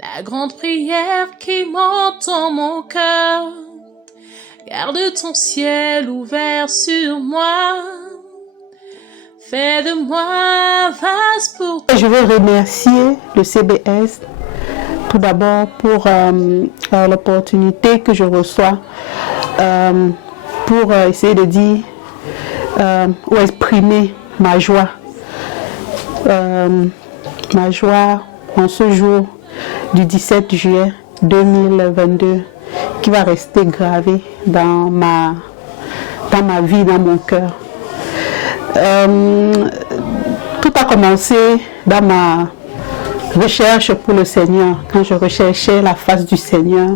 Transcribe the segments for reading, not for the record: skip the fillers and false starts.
La grande prière qui monte en mon cœur. Garde ton ciel ouvert sur moi. Fais de moi vase pour toi. Je veux remercier le CBS tout d'abord pour l'opportunité que je reçois pour essayer de dire ou exprimer ma joie. Ma joie en ce jour du 17 juillet 2022 qui va rester gravée dans ma vie, dans mon cœur. Tout a commencé dans ma recherche pour le Seigneur, quand je recherchais la face du Seigneur.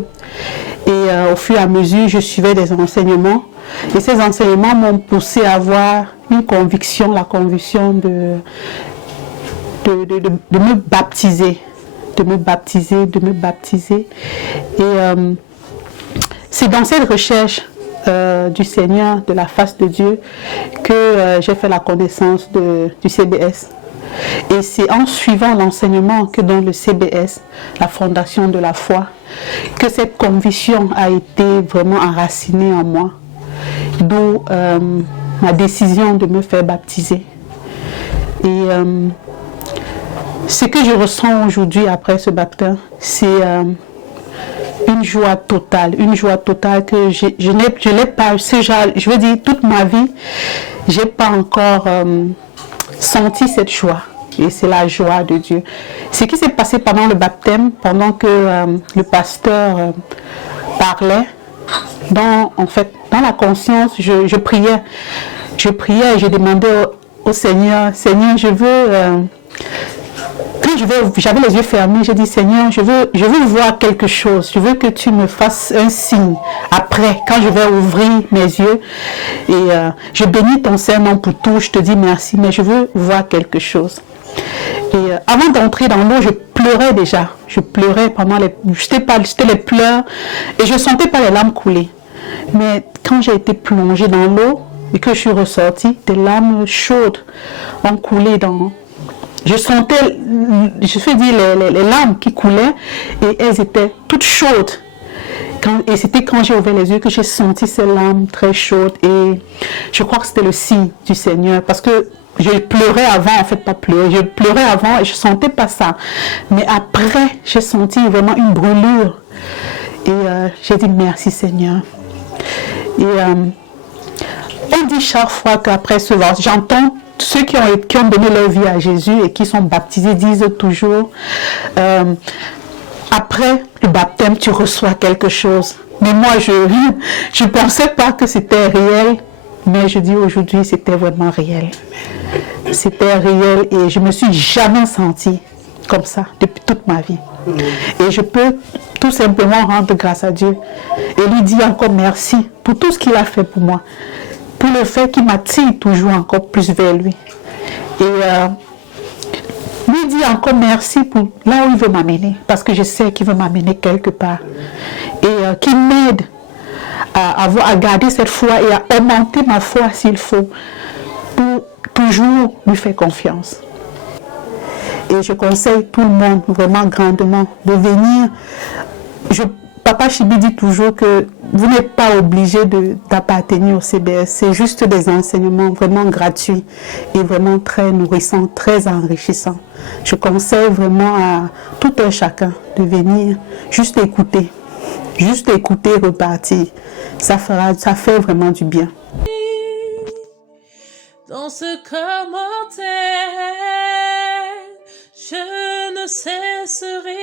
Et au fur et à mesure, je suivais des enseignements. Et ces enseignements m'ont poussé à avoir une conviction, la conviction de me baptiser. Et c'est dans cette recherche du Seigneur, de la face de Dieu, que j'ai fait la connaissance du CBS. Et c'est en suivant l'enseignement que donne le CBS, la fondation de la foi, que cette conviction a été vraiment enracinée en moi. D'où ma décision de me faire baptiser. Et ce que je ressens aujourd'hui après ce baptême, c'est une joie totale que je n'ai pas, je veux dire, toute ma vie, je n'ai pas encore senti cette joie. Et c'est la joie de Dieu. Ce qui s'est passé pendant le baptême, pendant que le pasteur parlait, dans la conscience, je priais et je demandais au Seigneur, je veux... j'avais les yeux fermés, j'ai dit Seigneur, je veux voir quelque chose, je veux que tu me fasses un signe après, quand je vais ouvrir mes yeux. Et je bénis ton Saint-Nom pour tout, je te dis merci, mais je veux voir quelque chose. Et avant d'entrer dans l'eau, je pleurais déjà. Je pleurais pendant c'était les pleurs et je sentais pas les larmes couler. Mais quand j'ai été plongée dans l'eau et que je suis ressortie, des larmes chaudes ont coulé dans... Je sentais, les larmes qui coulaient et elles étaient toutes chaudes. Et c'était quand j'ai ouvert les yeux que j'ai senti ces larmes très chaudes. Et je crois que c'était le signe du Seigneur. Parce que je pleurais avant, en fait pas pleurer. Je pleurais avant et je sentais pas ça. Mais après, j'ai senti vraiment une brûlure. Et j'ai dit merci Seigneur. Et on dit chaque fois qu'après ce verset, j'entends ceux qui ont donné leur vie à Jésus et qui sont baptisés disent toujours après le baptême tu reçois quelque chose. Mais moi je pensais pas que c'était réel, mais je dis aujourd'hui c'était vraiment réel. C'était réel et je me suis jamais sentie comme ça depuis toute ma vie. Et je peux tout simplement rendre grâce à Dieu et lui dire encore merci pour tout ce qu'il a fait pour moi, pour le fait qu'il m'attire toujours encore plus vers lui. Et lui dire encore merci pour là où il veut m'amener, parce que je sais qu'il veut m'amener quelque part. Et qu'il m'aide à garder cette foi et à augmenter ma foi s'il faut, pour toujours lui faire confiance. Et je conseille tout le monde vraiment grandement de venir. Papa Chibi dit toujours que vous n'êtes pas obligé d'appartenir au CBS. C'est juste des enseignements vraiment gratuits et vraiment très nourrissants, très enrichissants. Je conseille vraiment à tout un chacun de venir juste écouter, repartir. Ça fait vraiment du bien. Dans ce commentaire, je ne cesserai